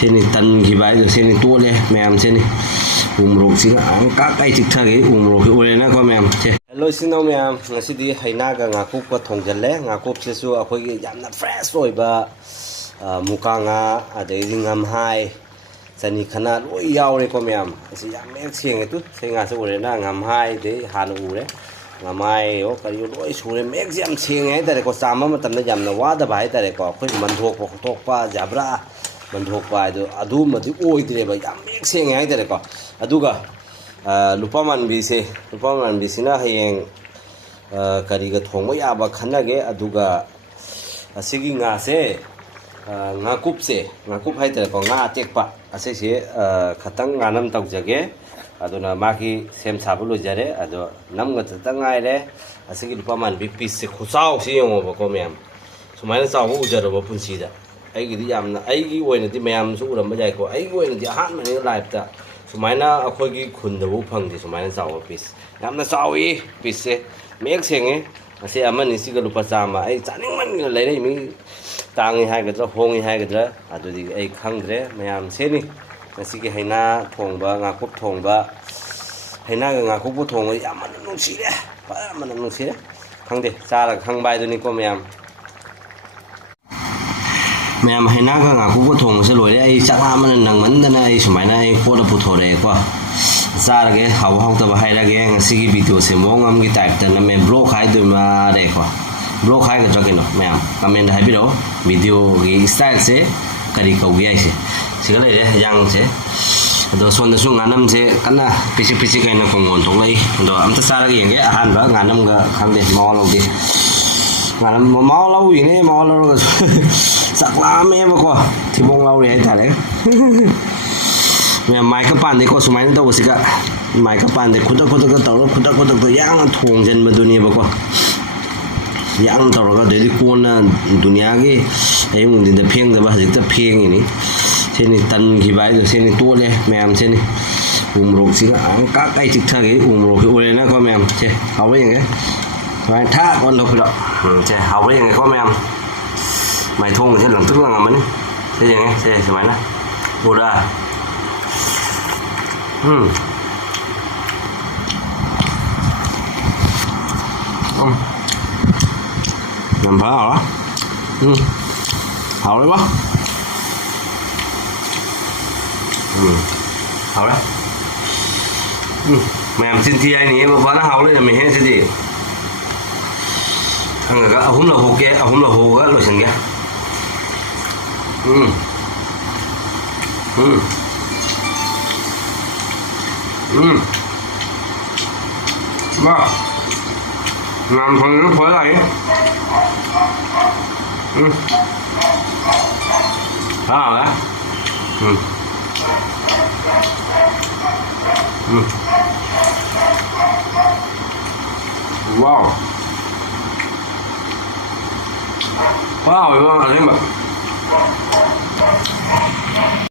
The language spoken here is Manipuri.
Sini tan khi bài rồi sini tua le mềm sini umrok sing ang ka kai tik thagi umrok ki ure na ko mềm che hello sino mềm ngasi di haina ga ngakup ko thongjal le ngakup se su akhoi gi yamna fresh oi ba muka nga adai ngam hai sani khana loi yaw re ko mềm si yam mek sieng tu se nga se ure na ngam hai de han ure ngamai o kari loi sure mek jam sieng ai tare ko sama matam na yamna wa da bai tare ko khoi man thok pa jabra Bandhok pa adu mati oi dire ba yam mek seng ai tare ko aduga lupaman bi sina hayeng kari ga thongba ya ba khanage aduga asigi nga se ngakup hai tare ko nga tekpa ase se khatang nganam tok jage aduna maki sem sabu lo jare ado nam ga tangai re asigi lupaman bi piece se khusao si yong ba ko mem sumaina sawu ujaro ba punsi da aigidi yamna aigi oinadi mayam su uramba jai ko aigi oinadi ahan mani life ta sumaina akhoi khun da bu phangdi sumaina saw piece yamna sawi piece se mek senge ase amani siga lupa chama ai chaning man leire mi tangi hai gadra hongi hai gadra adudi ai khangdre mayam se ni asigi haina thongba ngakup thongba haina ga ngakup bu thongba yamana nungsire pa mana nungsire khangde chara khangbai duni ko mayam Mem haina ga ngakup ko thong se loi ai chakla man nang man dana ai sumaina ai ko da puthore ko sar ge haw haw ta ba hai ra ge ngasi gi video se mong am gi type ta na me blog khai du ma re ko blog khai ga tra ke no mem comment hai bi ro video gi style se kari kau gi ai se se ga le yang se do son da su nganam se kana pisi kai na kong ngon thong lai do am ta sar ge ge ahan ba nganam ga khang de ma lo gi nganam ma lo yi ne ma lo ga saklam em ko thibong lau re ta le me mai ka pan de ko sumai na to sika mai ka pan de khuda ka to yang thong jen ma dunia ba ko yang to ga de ko na dunia ge ai mun din da pheng da ba jik ta pheng ni sini tan ki bai rồi sini tua le mềm sini umrok sing ang ka kai tik thagi umrok ki ure na ko mềm che hau le nge mai tha con đâu che hau le nge ko mềm mày thôn thì lần tức là ngắm ấy thế gì nghe thế gì mày nè bột à làm phá hả hảo đấy quá hảo đấy mày làm xin thi ai nhỉ mà nó hảo đấy là mình hết cái gì thằng cái hôm là hồ kia hôm là hồ á rồi xem kia ba làm thằng nó phơi lại đó hả wow wow, anh em ạ.